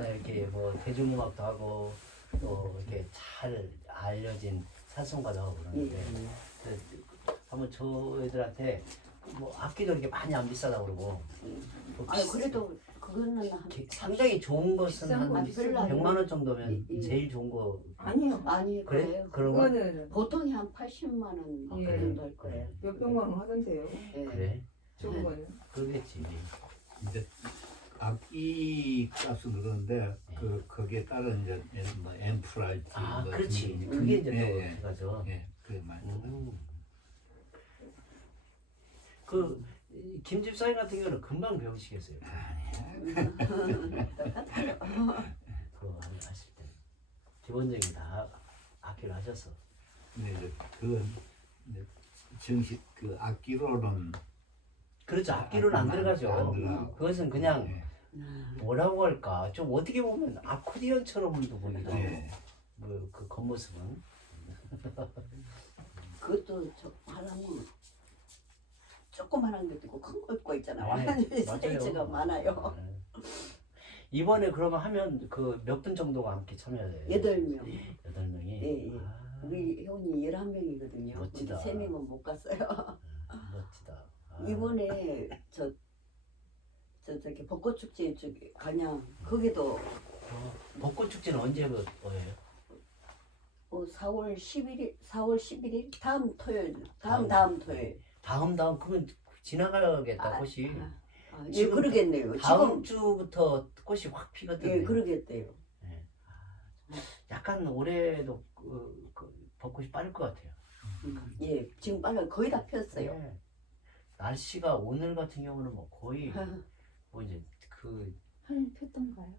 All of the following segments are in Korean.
네, 이렇게 뭐 대중음악도 하고 또 이렇게 잘 알려진 찬송가도 하고 그러는데 한번 저희들한테 뭐 악기도 이렇게 많이 안 비싸다고 그러고 아니 그래도 그거는 상당히 좋은 것은 한 한 별로 100만 원 정도면 제일 좋은 거 아니요. 아니 그래? 그래요. 그런 거? 그거는 보통이 한 80만 원 예. 그 정도 할 거예요. 몇 백만 원 하던데요. 예. 그래? 좋은 거는. 그러겠지. 이제 악기 값은 그러는데 그 거기에 따른 이제 뭐 앰프랄지 아 뭐 그렇지. 등등. 그게 이제 또 예, 해가죠. 예, 그게 많이. 그 김 집사님 같은 경우는 금방 배우시겠어요. 그거 하실 때 기본적인 다 악기를 하셔서. 근데 이제 그건 이제 정식 그 악기로는 그렇죠. 악기로는 안 들어가죠. 안 들어가고. 그것은 그냥 예, 뭐라고 할까 좀 어떻게 보면 아코디언처럼도 보기도 하고 예. 뭐그 겉모습은 그것도 저 하려면 조그만한 것도 있고 큰 거 있고 있잖아. 네, 완전히 맞아요. 사이즈가 많아요. 네. 이번에 그러면 하면 그 몇 분 정도가 함께 참여해요? 8명. 8명이? 예, 예. 아, 우리 회원이 11명이거든요. 멋지다. 3명은 못 갔어요. 멋지다. 아. 이번에 저기 벚꽃축제 쪽에 가냐 거기도 벚꽃 축제는 언제 뭐예요? 4월 11일 4월 11일 다음 토요일 다음. 다음 토요일 다음 그러면 지나가겠다 꽃이. 예 지금 그러겠네요. 다음 주부터 꽃이 확 피거든요. 예 그러겠대요. 네. 약간 올해도 그 벚꽃이 빠를 것 같아요. 예 지금 빨리 거의 다 폈어요. 네. 날씨가 오늘 같은 경우는 뭐 거의 뭐 이제 그 한 폈던가요?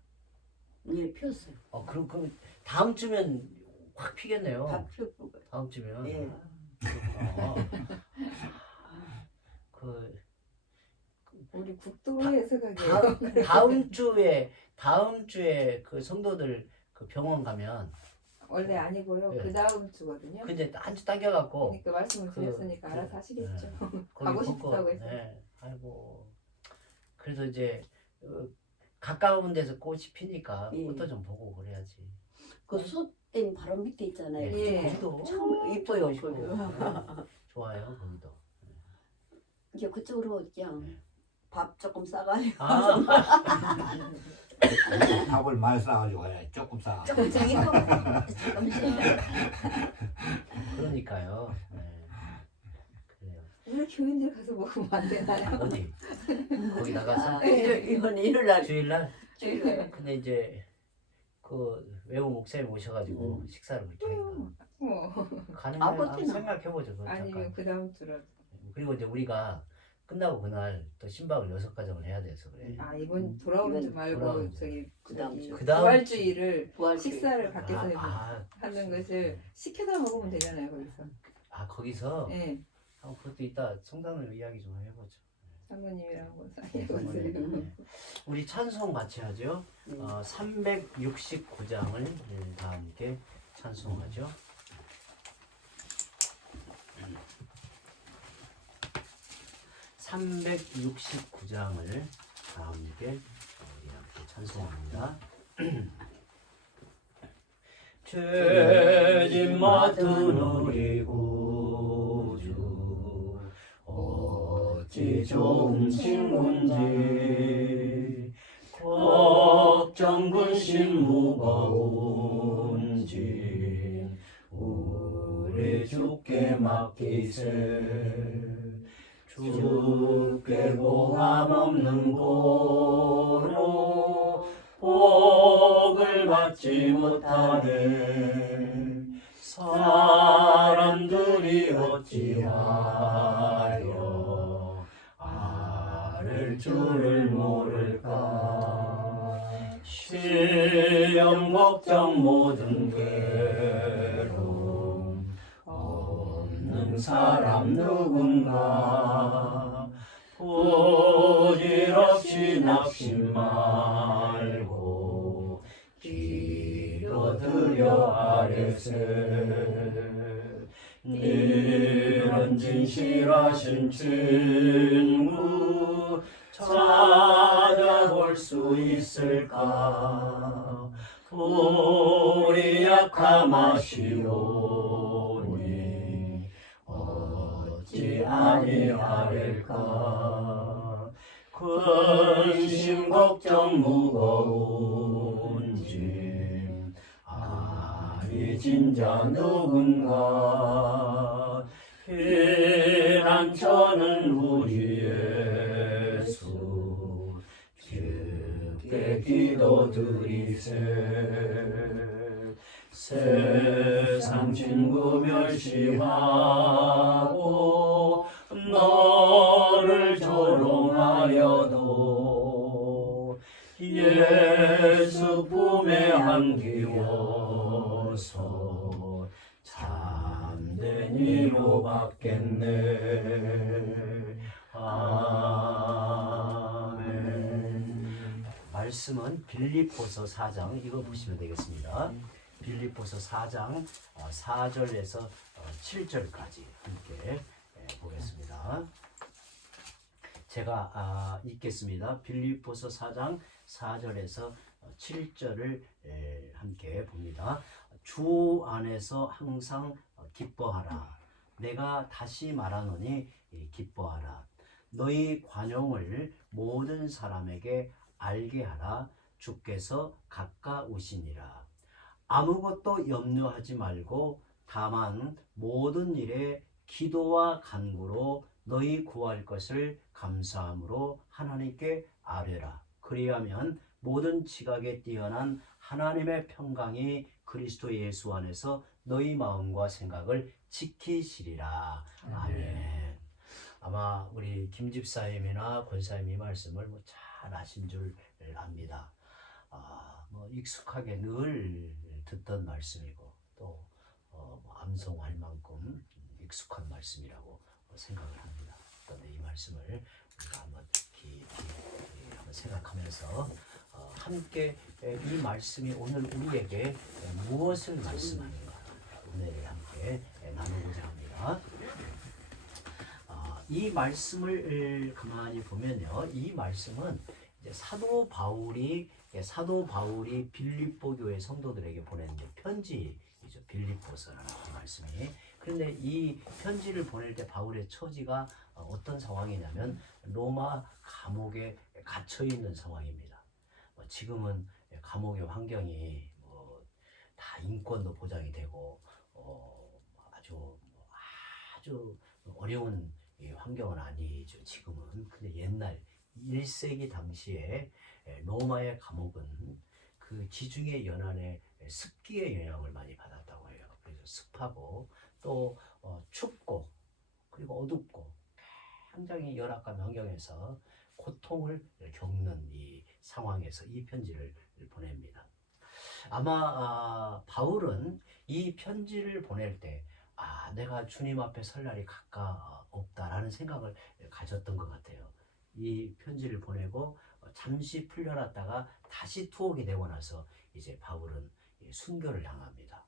예 폈어요. 그럼 다음 주면 확 피겠네요. 다 폈고 다음 주면. 예. 그 우리 국도에서 가게. 다음 주에 그 성도들 그 병원 가면 원래 아니고요. 네. 그 다음 주거든요. 근데 한 주 당겨갖고 그러니까 말씀을 드렸으니까 그- 알아서 하시겠죠. 거기 가고 벚꽃, 싶다고 해서. 네. 아이고 그래서 이제 가까운 데서 꽃이 피니까 예. 꽃도 좀 보고 그래야지. 그 솥댐 바로 밑에 있잖아요. 예. 거기도 참 이뻐요. 멋있고. 거기. 네. 좋아요 거기도. 이제 그쪽으로 그냥 네. 밥 조금 싸가지고 아 밥을 많이 싸가지고 해. 조금 싸. 조금 자기도 조금씩 그러니까요. 네. 그래요. 우리 교인들 가서 먹으면 안 되나요? 어디? 거기 나가서 이번 일요일날 주일날? 주일날 근데 이제 그 외부 목사님 오셔가지고 식사를 그렇게 하니까 가능한 아버지는? 생각해보죠. 그거 아니면 잠깐. 그 다음 주라도. 그리고 이제 우리가 끝나고 그날 또 신박을 6가정을 해야 돼서 그래. 아 이번 돌아오는 주 이번 말고 돌아오는 주. 저기 그다음 주. 그다음 부활주일을 부활주일. 식사를 밖에서 하는 것을 네. 시켜다 먹으면 되잖아요 거기서. 거기서 네. 그것도 이따 성당을 이야기 좀 해보죠. 장모님이랑 한번 네, 상의해보세요. 장모님. 우리 찬송 같이 하죠. 369장을 다 함께 찬송하죠. (369장을) 다 함께 우리 함께 찬송합니다. 죄짐 맡은 우리 구주 어찌 좋은 친구인지 걱정 근심 무거운지 우리 주께 맡기세. 주께 고함 없는 고로 복을 받지 못하네. 사람들이 어찌하여 아를 줄을 모를까. 시험 걱정 모든 괴로움 없는 사람 누군가. 부질없이 낙심 말고 기도드려 아뢰세. 이런 진실하신 친구 찾아볼 올 수 있을까? 우리 약함하시오니 어찌 아니하릴까? 근심 걱정 무거운 짐 아니 진자 누군가? 피난처는 우리 예수 주께 기도드리세. 세상 친구 멸시하고 너를 조롱하여도 예수 품에 안기워서 참된 이로 받겠네. 아멘. 말씀은 빌립보서 4장 이거 보시면 되겠습니다. 빌립보서 4장 4절에서 7절까지 함께 보겠습니다. 제가 읽겠습니다. 빌립보서 4장 4절에서 7절을 함께 봅니다. 주 안에서 항상 기뻐하라. 내가 다시 말하노니 기뻐하라. 너희 관용을 모든 사람에게 알게 하라. 주께서 가까우시니라. 아무것도 염려하지 말고 다만 모든 일에 기도와 간구로 너희 구할 것을 감사함으로 하나님께 아뢰라. 그리하면 모든 지각에 뛰어난 하나님의 평강이 그리스도 예수 안에서 너희 마음과 생각을 지키시리라. 아멘. 아마 우리 김 집사님이나 권사님 이 말씀을 잘 아신 줄 압니다. 익숙하게 늘 듣던 말씀이고 또 암송할 만큼 익숙한 말씀이라고 생각을 합니다. 그런데 이 말씀을 우리가 한번 깊이 한번 생각하면서 함께 이 말씀이 오늘 우리에게 무엇을 말씀하는가 오늘 함께 나누고자 합니다. 이 말씀을 가만히 보면요, 이 말씀은 이제 사도 바울이 빌립보 교회 성도들에게 보낸 편지이죠. 빌립보서라는 이 말씀이. 그런데 이 편지를 보낼 때 바울의 처지가 어떤 상황이냐면 로마 감옥에 갇혀 있는 상황입니다. 지금은 감옥의 환경이 다 인권도 보장이 되고 아주 어려운 환경은 아니죠. 지금은. 근데 옛날 1세기 당시에 로마의 감옥은 그 지중해 연안의 습기의 영향을 많이 받았다고 해요. 그래서 습하고 또 춥고 그리고 어둡고 굉장히 열악한 환경에서 고통을 겪는 이 상황에서 이 편지를 보냅니다. 아마 바울은 이 편지를 보낼 때 내가 주님 앞에 설 날이 가까웠다라는 생각을 가졌던 것 같아요. 이 편지를 보내고 잠시 풀려났다가 다시 투옥이 되고 나서 이제 바울은 순교를 당합니다.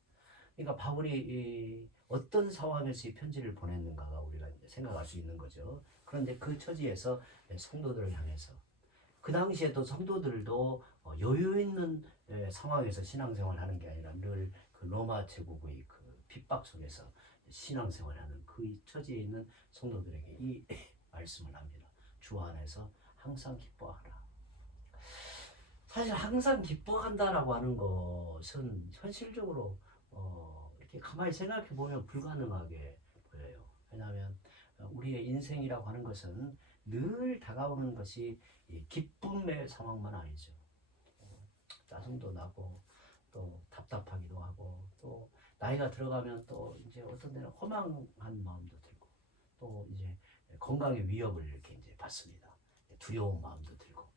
그러니까 바울이 어떤 상황에서 이 편지를 보냈는가가 우리가 이제 생각할 수 있는 거죠. 그런데 그 처지에서 성도들을 향해서 그 당시에도 성도들도 여유 있는 상황에서 신앙생활을 하는 게 아니라 늘 그 로마 제국의 그 핍박 속에서 신앙생활하는 그 처지에 있는 성도들에게 이 말씀을 합니다. 주 안에서 항상 기뻐하라. 사실 항상 기뻐한다라고 하는 것은 현실적으로 이렇게 가만히 생각해 보면 불가능하게 보여요. 왜냐하면 우리의 인생이라고 하는 것은 늘 다가오는 것이 기쁨의 상황만 아니죠. 짜증도 나고 또 답답하기도 하고 또 나이가 들어가면 또 이제 어떤 데는 허망한 마음도 들고 또 이제 건강의 위협을 이렇게 이제 받습니다. 두려운 마음도 들고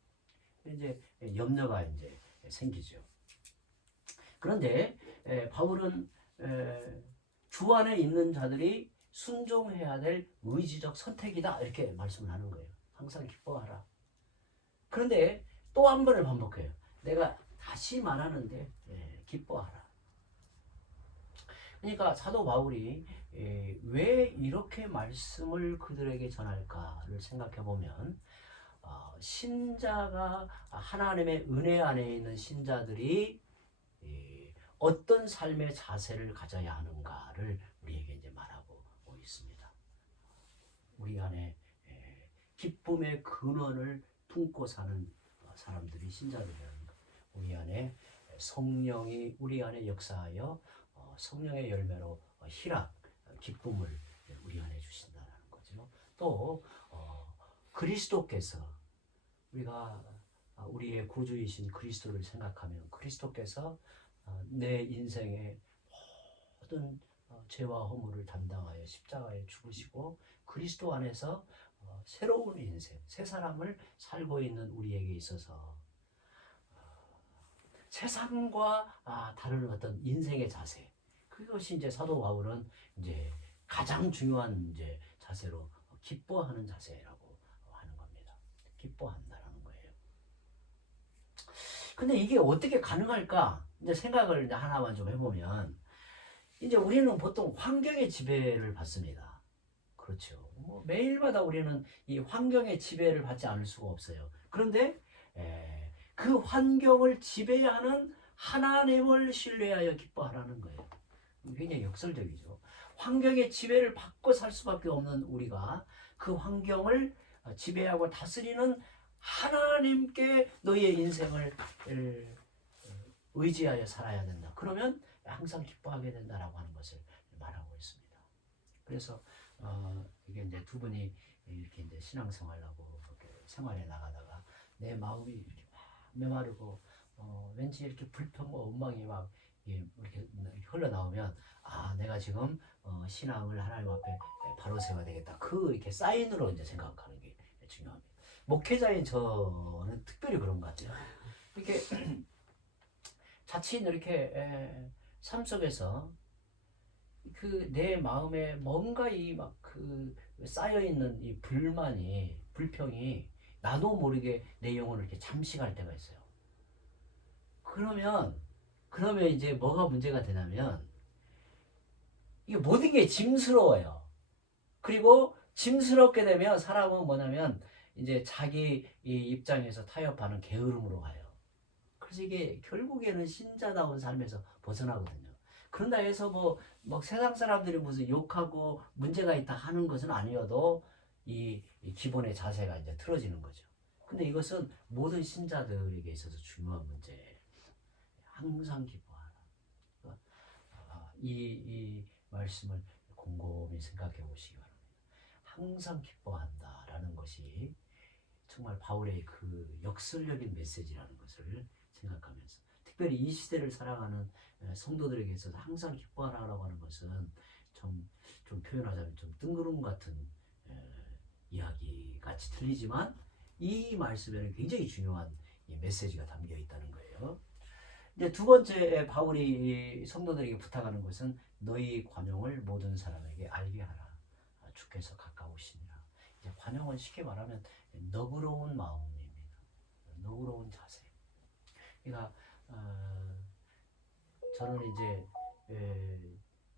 이제 염려가 이제 생기죠. 그런데 바울은 주 안에 있는 자들이 순종해야 될 의지적 선택이다 이렇게 말씀을 하는 거예요. 항상 기뻐하라. 그런데 또 한 번을 반복해요. 내가 다시 말하는데 기뻐하라. 그러니까 사도 바울이 왜 이렇게 말씀을 그들에게 전할까를 생각해 보면 신자가 하나님의 은혜 안에 있는 신자들이 어떤 삶의 자세를 가져야 하는가를 우리에게 이제 말하고 있습니다. 우리 안에 기쁨의 근원을 품고 사는 사람들이 신자들이라는 것. 우리 안에 성령이 우리 안에 역사하여 성령의 열매로 희락, 기쁨을 우리 안에 주신다는 거죠. 또 그리스도께서 우리가 우리의 구주이신 그리스도를 생각하면 그리스도께서 내 인생의 모든 죄와 허물을 담당하여 십자가에 죽으시고 그리스도 안에서 새로운 인생, 새 사람을 살고 있는 우리에게 있어서 세상과 다른 어떤 인생의 자세, 그것이 이제 사도 바울은 이제 가장 중요한 이제 자세로 기뻐하는 자세라고 하는 겁니다. 기뻐한다라는 거예요. 근데 이게 어떻게 가능할까? 이제 생각을 이제 하나만 좀 해보면, 이제 우리는 보통 환경의 지배를 받습니다. 그렇죠. 뭐 매일마다 우리는 이 환경의 지배를 받지 않을 수가 없어요. 그런데 그 환경을 지배하는 하나님을 신뢰하여 기뻐하라는 거예요. 굉장히 역설적이죠. 환경의 지배를 받고 살 수밖에 없는 우리가 그 환경을 지배하고 다스리는 하나님께 너희의 인생을 의지하여 살아야 된다. 그러면 항상 기뻐하게 된다라고 하는 것을 말하고 있습니다. 그래서 이게 이제 두 분이 이렇게 이제 신앙생활하고 이렇게 생활해 나가다가 내 마음이 이렇게 막 메마르고 왠지 이렇게 불평과 원망이 막 이렇게 흘러나오면 내가 지금 신앙을 하나님 앞에 바로 세워야 되겠다. 그 이렇게 사인으로 이제 생각하는 게 중요합니다. 목회자인 저는 특별히 그런 것 같아요. 이렇게 자칫 이렇게 삶 속에서 그 내 마음에 뭔가 이 막 그 쌓여 있는 이 불평이 나도 모르게 내 영혼을 이렇게 잠식할 때가 있어요. 그러면 이제 뭐가 문제가 되냐면 이게 모든 게 짐스러워요. 그리고 짐스럽게 되면 사람은 뭐냐면 이제 자기 이 입장에서 타협하는 게으름으로 가요. 그래서 이게 결국에는 신자다운 삶에서 벗어나거든요. 그런다 해서 뭐 세상 사람들이 무슨 욕하고 문제가 있다 하는 것은 아니어도 이 기본의 자세가 이제 틀어지는 거죠. 근데 이것은 모든 신자들에게 있어서 중요한 문제예요. 항상 기뻐하라. 이 말씀을 곰곰이 생각해 보시기 바랍니다. 항상 기뻐한다라는 것이 정말 바울의 그 역설적인 메시지라는 것을 생각하면서, 특별히 이 시대를 살아가는 성도들에게 있어서 항상 기뻐하라고 하는 것은 좀 표현하자면 좀 뜬구름 같은 이야기 같이 들리지만 이 말씀에는 굉장히 중요한 메시지가 담겨 있다는 거예요. 이제 두 번째 바울이 성도들에게 부탁하는 것은 너희 관용을 모든 사람에게 알게 하라. 주께서 가까우시니라. 이제 관용은 쉽게 말하면 너그러운 마음입니다. 너그러운 자세. 그러니까 저는 이제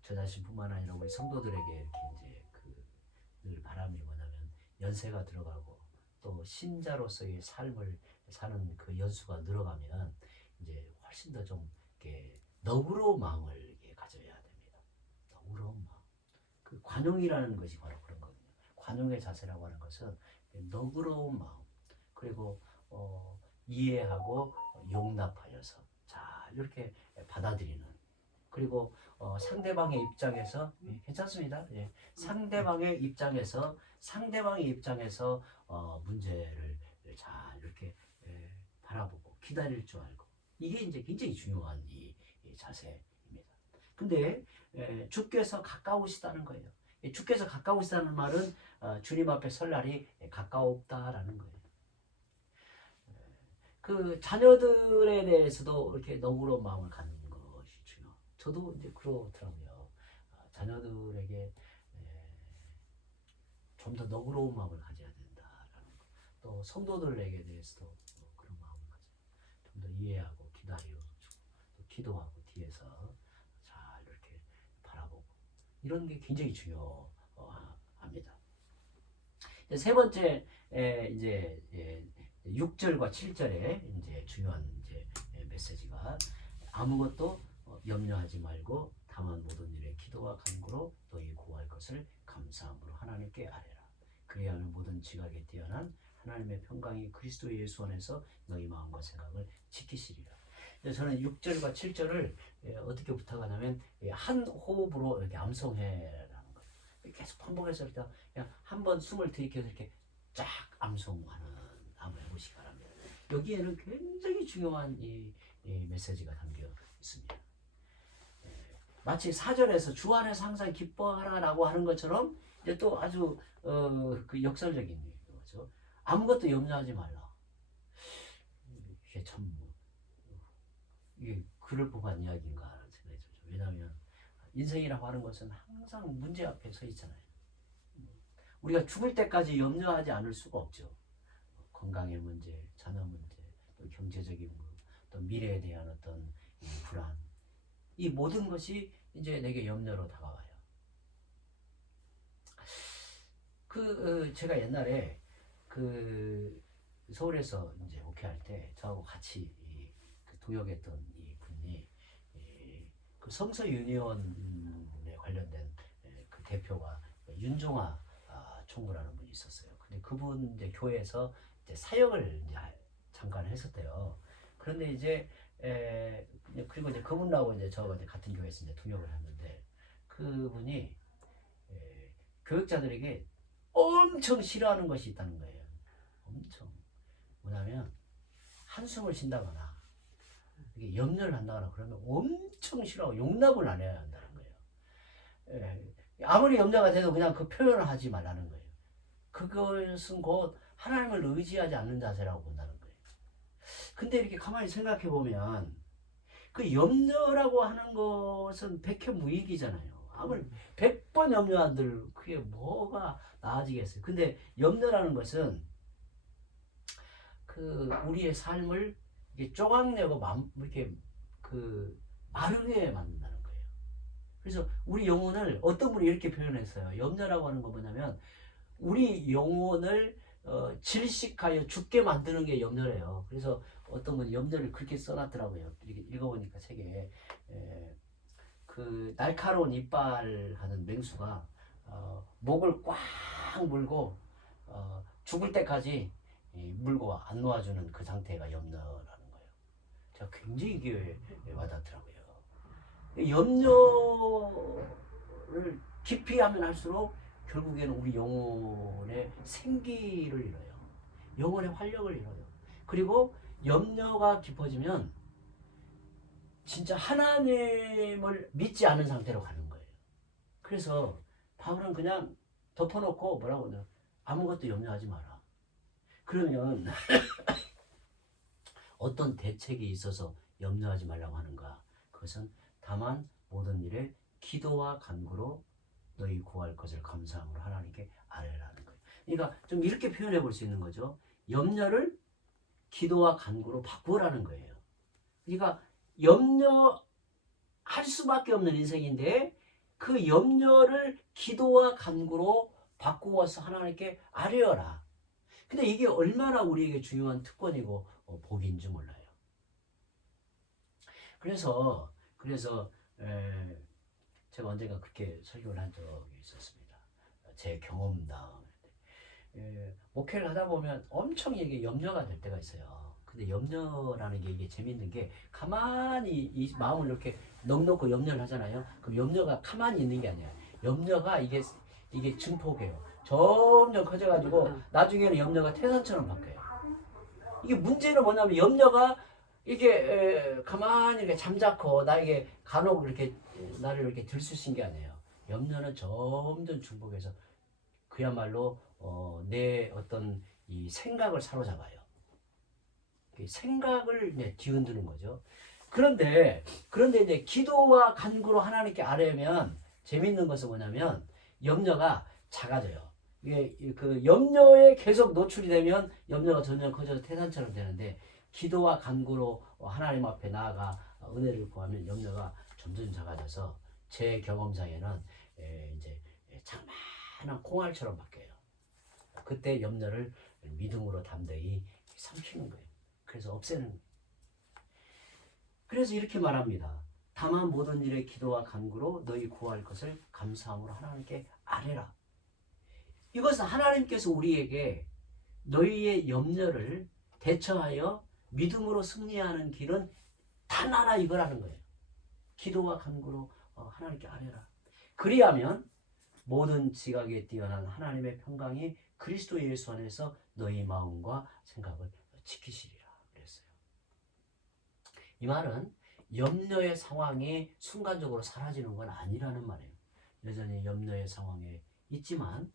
저 자신뿐만 아니라 우리 성도들에게 이렇게 이제 늘 바람이 뭐냐면 연세가 들어가고 또 신자로서의 삶을 사는 그 연수가 늘어가면 이제 훨씬 더 좀 이렇게 너그러운 마음을 이렇게 가져야 됩니다. 너그러운 마음. 그 관용이라는 것이 바로 그런 거거든요. 관용의 자세라고 하는 것은 너그러운 마음, 그리고 이해하고 용납하여서 잘 이렇게 받아들이는, 그리고 상대방의 입장에서 괜찮습니다. 예. 상대방의 입장에서 문제를 잘 이렇게 바라보고 기다릴 줄 알고, 이게 이제 굉장히 중요한 이 자세입니다. 근데 주께서 가까우시다는 거예요. 주께서 가까우시다는 말은 주님 앞에 설 날이 가까웠다라는 거예요. 그 자녀들에 대해서도 이렇게 너그러운 마음을 갖는 것이 중요. 저도 이제 그렇더라고요. 자녀들에게 좀 더 너그러운 마음을 가져야 된다라는 거. 또 성도들에게 대해서도 그런 마음을 가져. 좀 더 이해하고 기다려주고 또 기도하고 뒤에서 잘 이렇게 바라보고, 이런 게 굉장히 중요합니다. 이제 세 번째 이제 6절과 7절에 이제 중요한 이제 메시지가 아무것도 염려하지 말고 다만 모든 일에 기도와 간구로 너희 구할 것을 감사함으로 하나님께 아뢰라. 그리하면 모든 지각에 뛰어난 하나님의 평강이 그리스도 예수 안에서 너희 마음과 생각을 지키시리라. 저는 6절과 7절을 어떻게 부탁하냐면 한 호흡으로 이렇게 암송해라는 거예요. 계속 반복해서 이렇게 그냥 한번 숨을 들이켜서 이렇게 쫙 암송하는 한번 해보시기 바랍니다. 여기에는 굉장히 중요한 이 메시지가 담겨 있습니다. 마치 4절에서 주 안에서 항상 기뻐하라라고 하는 것처럼 이제 또 아주 그 역설적인 거죠. 아무것도 염려하지 말라. 이게 참 이게 그럴 법한 이야기인가 하는 생각이 들죠. 왜냐하면 인생이라고 하는 것은 항상 문제 앞에 서 있잖아요. 우리가 죽을 때까지 염려하지 않을 수가 없죠. 건강의 문제, 자녀 문제, 또 경제적인 것, 또 미래에 대한 어떤 불안, 이 모든 것이 이제 내게 염려로 다가와요. 제가 옛날에 서울에서 이제 목회할 때 저하고 같이 동역했던 이 분이 그 성서 유니온에 관련된 그 대표가 윤종아 총무라는 분이 있었어요. 근데 그분 이제 교회에서 이제 사역을 이제 잠깐 했었대요. 그런데 이제 그리고 이제 그분하고 이제 저하고 이제 같은 교회에서 이제 동역을 했는데 그분이 교육자들에게 엄청 싫어하는 것이 있다는 거예요. 엄청. 뭐냐면 한숨을 쉰다거나 이게 염려를 한다거나 그러면 엄청 싫어하고 용납을 안 해야 한다는 거예요. 아무리 염려가 돼도 그냥 그 표현을 하지 말라는 거예요. 그것은 곧 하나님을 의지하지 않는 자세라고 본다는 거예요. 근데 이렇게 가만히 생각해 보면 그 염려라고 하는 것은 백해무익이잖아요. 아무리 100번 염려한들 그게 뭐가 나아지겠어요. 근데 염려라는 것은 우리의 삶을 이렇게 쪼각내고 이렇게 마르게 만든다는 거예요. 그래서 우리 영혼을 어떤 분이 이렇게 표현했어요. 염려라고 하는 건 뭐냐면 우리 영혼을 질식하여 죽게 만드는 게 염려래요. 그래서 어떤 분이 염려를 그렇게 써놨더라고요. 이렇게 읽어보니까 책에 그 날카로운 이빨 하는 맹수가 목을 꽉 물고 죽을 때까지 물고 안 놓아주는 그 상태가 염려라는 거예요. 제가 굉장히 이게 와닿더라고요. 염려를 깊이 하면 할수록 결국에는 우리 영혼의 생기를 잃어요. 영혼의 활력을 잃어요. 그리고 염려가 깊어지면 진짜 하나님을 믿지 않은 상태로 가는 거예요. 그래서 바울은 그냥 덮어놓고 뭐라고 하냐, 아무것도 염려하지 마라. 그러면 어떤 대책이 있어서 염려하지 말라고 하는가? 그것은 다만 모든 일에 기도와 간구로 너희 구할 것을 감사함으로 하나님께 아뢰라는 거예요. 그러니까 좀 이렇게 표현해 볼 수 있는 거죠. 염려를 기도와 간구로 바꾸라는 거예요. 그러니까 염려할 수밖에 없는 인생인데 그 염려를 기도와 간구로 바꾸어서 하나님께 아뢰어라. 근데 이게 얼마나 우리에게 중요한 특권이고 복인지 몰라요. 그래서 제가 언젠가 그렇게 설교를 한 적이 있었습니다. 제 경험담. 목회를 하다 보면 엄청 이게 염려가 될 때가 있어요. 근데 염려라는 게 이게 재밌는 게 가만히 이 마음을 이렇게 넉넉고 염려를 하잖아요. 그럼 염려가 가만히 있는 게 아니에요. 염려가 이게 증폭해요. 점점 커져가지고 나중에는 염려가 태산처럼 바뀌어요. 이게 문제는 뭐냐면 염려가 이게 가만히 이렇게 잠자코 나에게 간혹 이렇게 나를 이렇게 들쑤신 게 아니에요. 염려는 점점 중복해서 그야말로 내 어떤 이 생각을 사로잡아요. 생각을 뒤흔드는 거죠. 그런데 이제 기도와 간구로 하나님께 아뢰면 재밌는 것은 뭐냐면 염려가 작아져요. 이게 그 염려에 계속 노출이 되면 염려가 점점 커져서 태산처럼 되는데 기도와 간구로 하나님 앞에 나아가 은혜를 구하면 염려가 점점 작아져서 제 경험상에는 이제 장만한 콩알처럼 바뀌어요. 그때 염려를 믿음으로 담대히 삼키는 거예요. 그래서 없애는 거예요. 그래서 이렇게 말합니다. 다만 모든 일에 기도와 간구로 너희 구할 것을 감사함으로 하나님께 아뢰라. 이것은 하나님께서 우리에게 너희의 염려를 대처하여 믿음으로 승리하는 길은 단 하나 이거라는 거예요. 기도와 간구로 하나님께 아뢰라. 그리하면 모든 지각에 뛰어난 하나님의 평강이 그리스도 예수 안에서 너희 마음과 생각을 지키시리라 그랬어요. 이 말은 염려의 상황이 순간적으로 사라지는 건 아니라는 말이에요. 여전히 염려의 상황에 있지만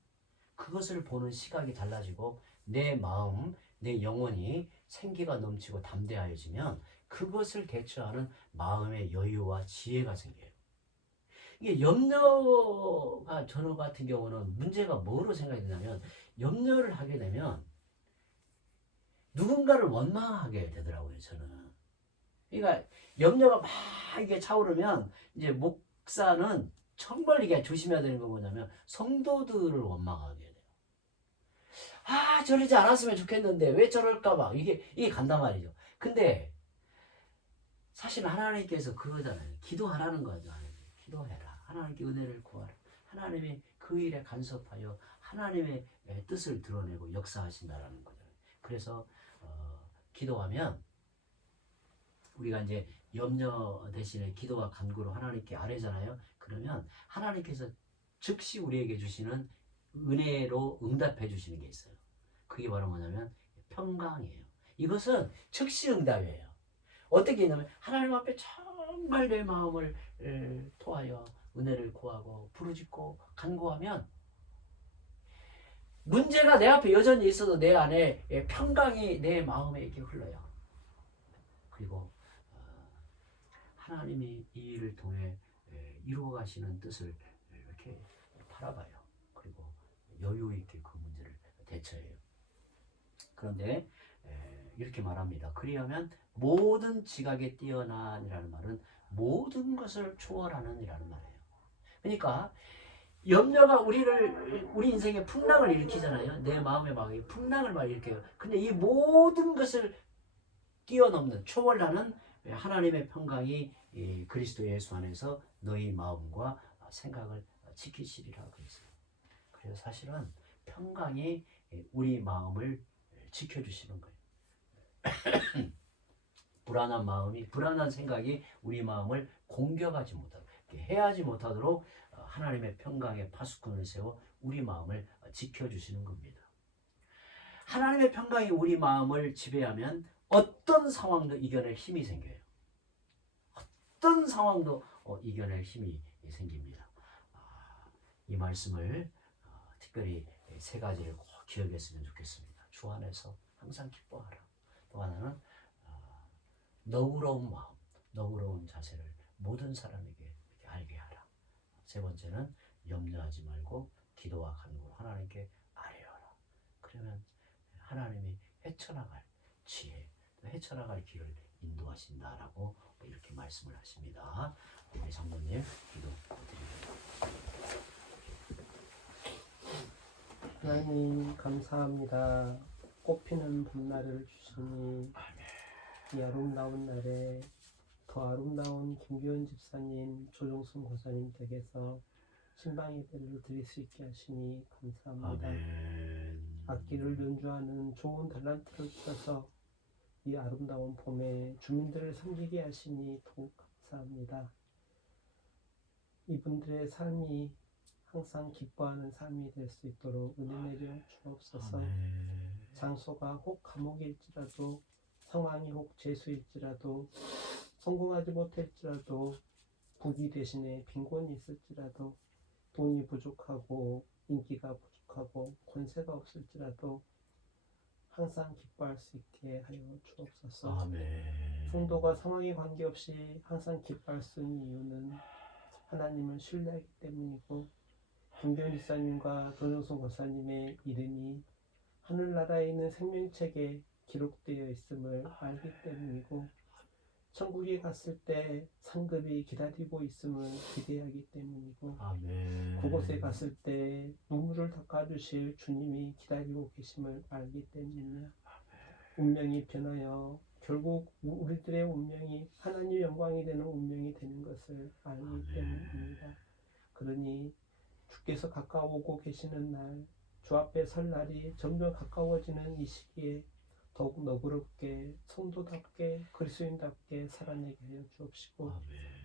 그것을 보는 시각이 달라지고 내 마음, 내 영혼이 생기가 넘치고 담대해지면 그것을 대처하는 마음의 여유와 지혜가 생겨요. 이게 염려가 저는 같은 경우는 문제가 뭐로 생각이 드냐면 염려를 하게 되면 누군가를 원망하게 되더라고요, 저는. 그러니까 염려가 막 이게 차오르면 이제 목사는 정말 이게 조심해야 되는 건 뭐냐면 성도들을 원망하게 돼요. 아, 저러지 않았으면 좋겠는데 왜 저럴까 봐 이게 간단 말이죠. 근데 사실 하나님께서 그거잖아요. 기도하라는 거죠. 기도해라. 하나님께 은혜를 구하라. 하나님이 그 일에 간섭하여 하나님의 뜻을 드러내고 역사하신다라는 거잖아요. 그래서 기도하면 우리가 이제 염려 대신에 기도와 간구로 하나님께 아뢰잖아요. 그러면 하나님께서 즉시 우리에게 주시는 은혜로 응답해 주시는 게 있어요. 그게 바로 뭐냐면 평강이에요. 이것은 즉시 응답이에요. 어떻게 했냐면 하나님 앞에 정말 내 마음을 토하여 은혜를 구하고 부르짖고 간구하면 문제가 내 앞에 여전히 있어도 내 안에 평강이 내 마음에 이렇게 흘러요. 그리고 하나님이 이 일을 통해 이루어 가시는 뜻을 이렇게 바라봐요. 그리고 여유 있게 그 문제를 대처해요. 그런데 이렇게 말합니다. 그리하면 모든 지각에 뛰어난이라는 말은 모든 것을 초월하는 이라는 말이에요. 그러니까 염려가 우리 인생에 풍랑을 일으키잖아요. 내 마음에 막 풍랑을 막 일으켜요. 근데 이 모든 것을 뛰어넘는 초월하는 하나님의 평강이 그리스도 예수 안에서 너희 마음과 생각을 지키시리라 그랬어요. 그래서 사실은 평강이 우리 마음을 지켜주시는 거예요. 불안한 마음이, 불안한 생각이 우리 마음을 공격하지 못하도록, 해하지 못하도록 하나님의 평강의 파수꾼을 세워 우리 마음을 지켜주시는 겁니다. 하나님의 평강이 우리 마음을 지배하면 어떤 상황도 이겨낼 힘이 생겨요. 어떤 상황도 이겨낼 힘이 생깁니다. 이 말씀을 특별히 세 가지를 꼭 기억했으면 좋겠습니다. 주 안에서 항상 기뻐하라. 또 하나는 너그러운 마음, 너그러운 자세를 모든 사람에게 이렇게 알게 하라. 세 번째는 염려하지 말고 기도와 간구로 하나님께 아뢰어라. 그러면 하나님이 헤쳐나갈 지혜, 헤쳐나갈 길을 인도하신다라고 이렇게 말씀을 하십니다. 우리 장로님 기도드립니다. 하나님 감사합니다. 꽃피는 봄날을 주시니 이 아름다운 날에 더 아름다운 김규현 집사님, 조정순 고사님 댁에서 신방 예배를 드릴 수 있게 하시니 감사합니다. 아멘. 악기를 연주하는 좋은 달란트를 주셔서 이 아름다운 봄에 주민들을 섬기게 하시니 더욱 감사합니다. 이분들의 삶이 항상 기뻐하는 삶이 될 수 있도록 은혜 내려 주옵소서. 장소가 혹 감옥일지라도, 상황이 혹 재수일지라도, 성공하지 못할지라도, 부귀 대신에 빈곤이 있을지라도, 돈이 부족하고 인기가 부족하고 권세가 없을지라도 항상 기뻐할 수 있게 하여 주옵소서. 아멘. 성도가 상황에 관계없이 항상 기뻐할 수 있는 이유는 하나님을 신뢰하기 때문이고, 김규현 집사님과 조정순 권사님의 이름이 하늘나라에 있는 생명책에 기록되어 있음을 알기 때문이고, 천국에 갔을 때 상급이 기다리고 있음을 기대하기 때문이고 아멘. 그곳에 갔을 때 눈물을 닦아주실 주님이 기다리고 계심을 알기 때문이며 운명이 변하여 결국 우리들의 운명이 하나님의 영광이 되는 운명이 되는 것을 알기 때문입니다. 그러니 주께서 가까워오고 계시는 날, 주 앞에 설 날이 점점 가까워지는 이 시기에 더욱 너그럽게 성도답게 그리스도인답게 살아내게 하여 주옵시고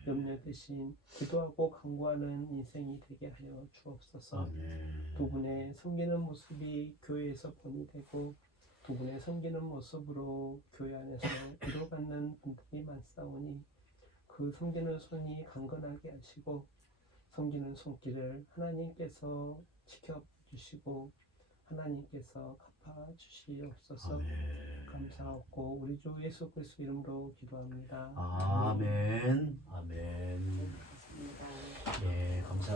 염려 대신 기도하고 간구하는 인생이 되게 하여 주옵소서. 두 분의 섬기는 모습이 교회에서 본이 되고 두 분의 섬기는 모습으로 교회 안에서 이루어가는 분들이 많사오니 그 섬기는 손이 강건하게 하시고 섬기는 손길을 하나님께서 지켜주시고 하나님께서 갚아주시옵소서. 감사하고 우리 주 예수 그리스도 이름으로 기도합니다. 아멘. 아멘. 감사합니다. 예, 감사.